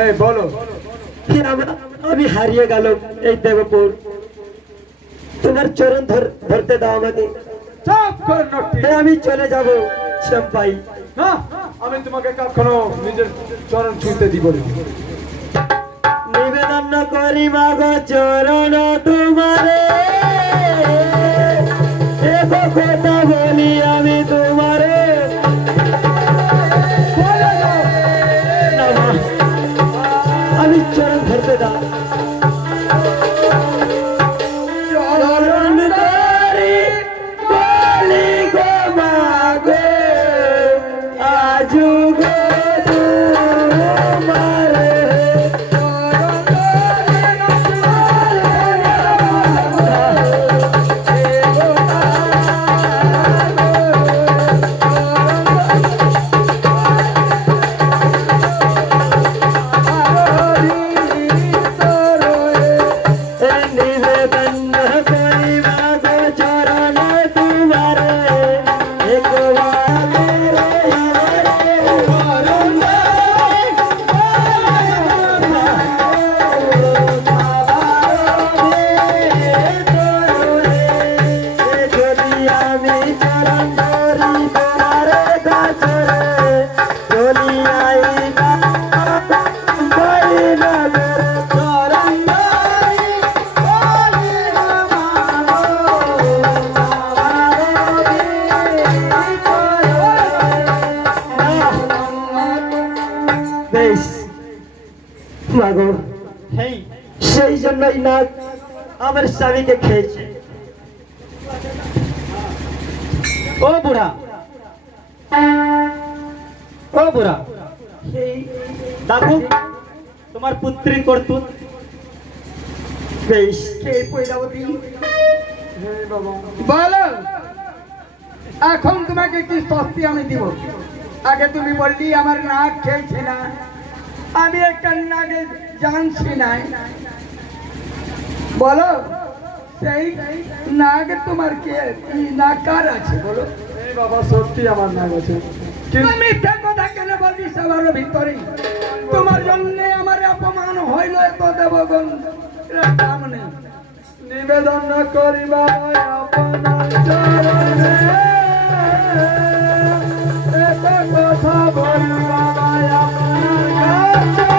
এই বলো আমি হারিয়ে গেল এই দেবপুর তোমার চরণ ধরতে দাও আমাকে চুপ কর নটি আমি চলে যাব চম্পাই না আমি তোমাকে কখনো নিজের চরণ ছুঁতে দিব না নিবেদন করি মাগো চরণ তোমারে এসো কথা বলি আমি তোমারে আমি চরণ ধরতে দাও চরণ ধরি বলি গো মাগো আজু গো তোমারে মাগো সেই জন্যই না আমার স্বামীকে খেয়েছে ও বুড়া দেখো তোমার পুত্রী কর্তুত বেশ বলো এখন তোমাকে কি শাস্তি আমি দিব আগে তুমি বললি আমার নাক খেয়েছে না আমি একটা নাকে জানছি না বলো সেই নাক তোমার কে নাক কার আছে বলো এই বাবা সত্যি আমার নাক আছে তুমি মিথ্যা কথা কেন বলবি সবার ভিতরে তোমার জন্য আমার অপমান হইল তো দেবগণ সামনে নিবেদন করি বাবা আপনার চরণে একটা কথা বলি বাবা আপনার কাছে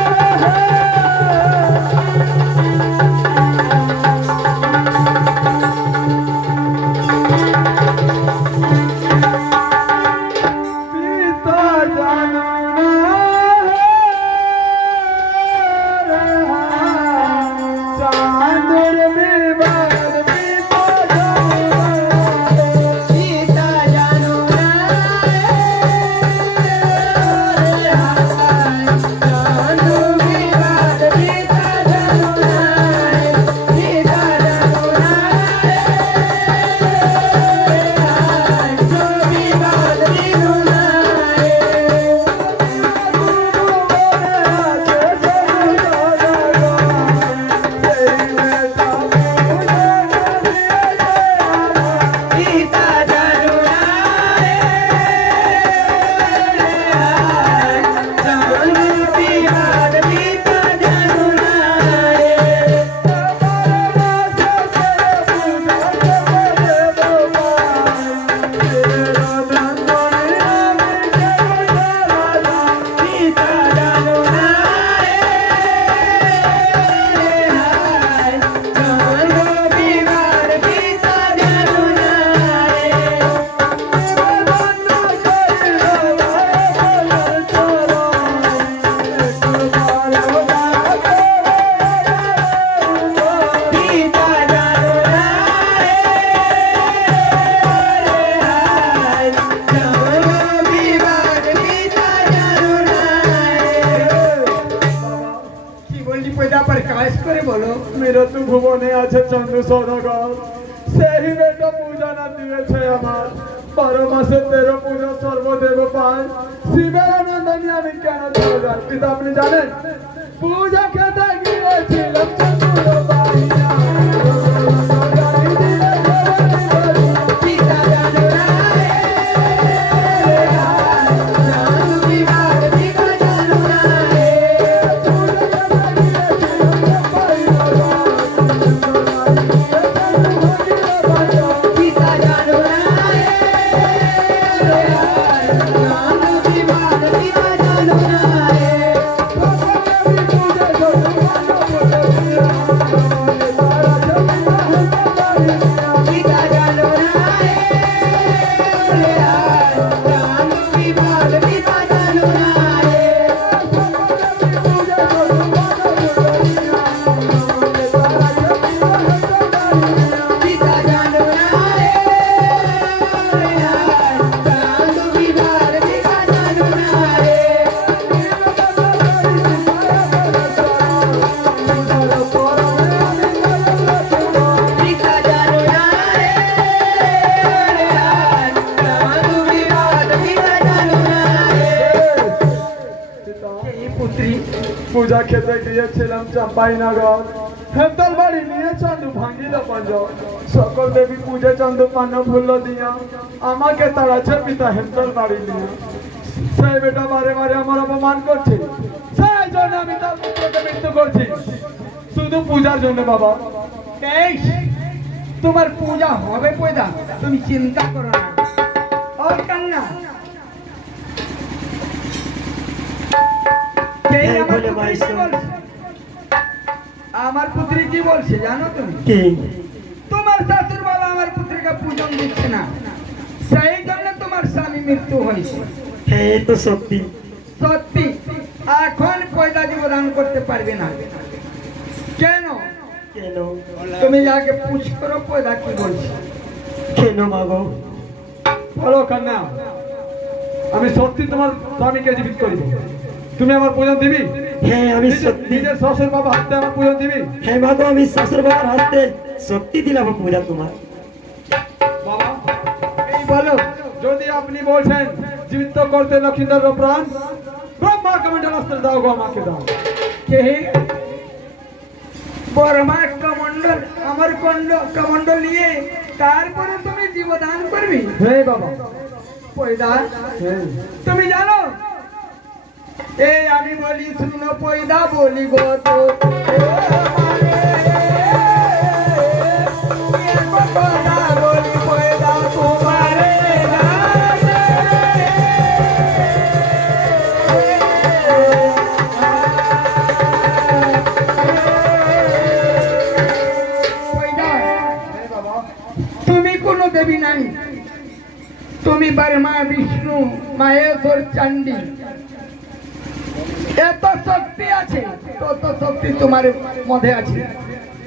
मेरा तो भुवने আছে চন্দ্র সৌদাগর সেই বেটা পূজা না দিয়েছে আমার 12 মাসে 13 পূজা সর্বদেব পায় শিবানন্দনী আমি কেন চলে যাই পিতা আপনি জানেন পূজা খেতে গিয়েছিলাম চন্দ্র বাড়িয়া পিতা জানো পূজা খেতে গিয়েছিলাম চাম্পাইনগর, হেমতাল বাড়ি নিয়ে চন্দ্র ভাঙিল পঞ্জর। সকল দেবী পূজা চন্দ্র পান্ন ফুল দিয়া আমাকে তাড়াচ্ছে পিতা হেমতাল বাড়ি নিয়ে। সেই বেটা বারে বারে আমার অপমান করছে, সেই জন্য আমি তার পুত্রকে মৃত্যু করছি, শুধু পূজার জন্য বাবা। এই তোমার পূজা হবে পূজা, তুমি চিন্তা করো না। আর কান্না আমার পুত্রী কি বলছে জানো তুমি? তোমার শাশুর বাবা আমার পুত্রীকে পূজন দিচ্ছে না, সেই জন্য তোমার স্বামী মৃত্যু হয়েছে। হ্যাঁ তো সত্যি সত্যি এখন পয়দা জীবদান করতে পারবে না। কেন? কেন? তুমি যাকে পুছ করো পয়দা কি বলছে। কেন মাগো? বলো কন্যা, আমি সত্যি তোমার স্বামীকে জীবিত করিব, তুমি আমার পূজন দিবি? হ্যাঁ আমি সত্যি। নিজের শ্বশুর বাবা হাতে আমার পূজন দিবি? হ্যাঁ মাগো, আমি শ্বশুর বাবার হাতে সত্যি দিলাম পূজা তোমার। বাবা এই বলো, যদি আপনি বলছেন জীবিত করতে লক্ষ্মীধর প্রাণ, ব্রহ্মা কমন্ডল অস্ত্র দাও গো, আমাকে দাও। কে বর্মা কমন্ডল, আমার কমন্ডল নিয়ে তারপরে তুমি জীবদান করবি? হে বাবা, পয়দা তুমি জানো? এই আমি বলি শুনো পয়দা বলি গো তো বলি পয়দা তোমারে তুমি কোনো দেবী নাই, তুমি ব্রহ্মা বিষ্ণু মহেশ্বর চণ্ডী। এত শক্তি আছে, তত শক্তি তোমার মধ্যে আছে।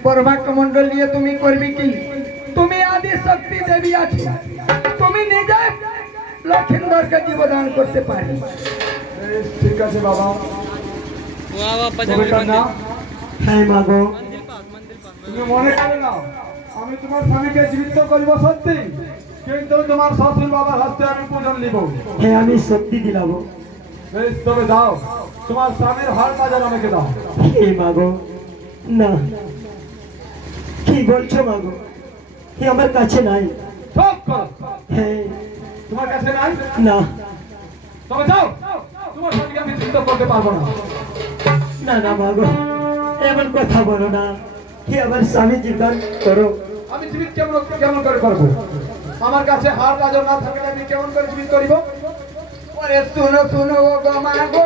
ব্রহ্মা কমন্ডল নিয়ে তুমি করবি কি? তুমি আদি শক্তি দেবী আছে, তুমি নিজে লক্ষ্মীধরকে জীবদান করতে পারবে। ঠিক আছে বাবা। তবে কন্যা, হ্যাঁ মাগো, তুমি মনে করে নাও আমি তোমার স্বামীকে জীবিত করিব সত্যি, কিন্তু তোমার শ্বশুর বাবার হাতে আমি পূজন নিব। হ্যাঁ আমি সত্যি দিলাম। বেশ, তবে দাও তোমার স্বামীর হার বাজার আমাকে দাও। হে মাগো, না কি বলছো মাগো? হে আমার কাছে নাই। সব করো, হ্যাঁ তোমার কাছে নাই? না তবে যাও, তোমার স্বামীকে আমি জীবিত করতে পারবো না। না না মাগো, এমন কথা বলো না। হে আমার স্বামী জীবন করো। আমি জীবিত কেমন করে করবো? আমার কাছে হার বাজার না থাকলে আমি কেমন করে জীবিত করিব? ওরে শুনো শুনো গো মা গো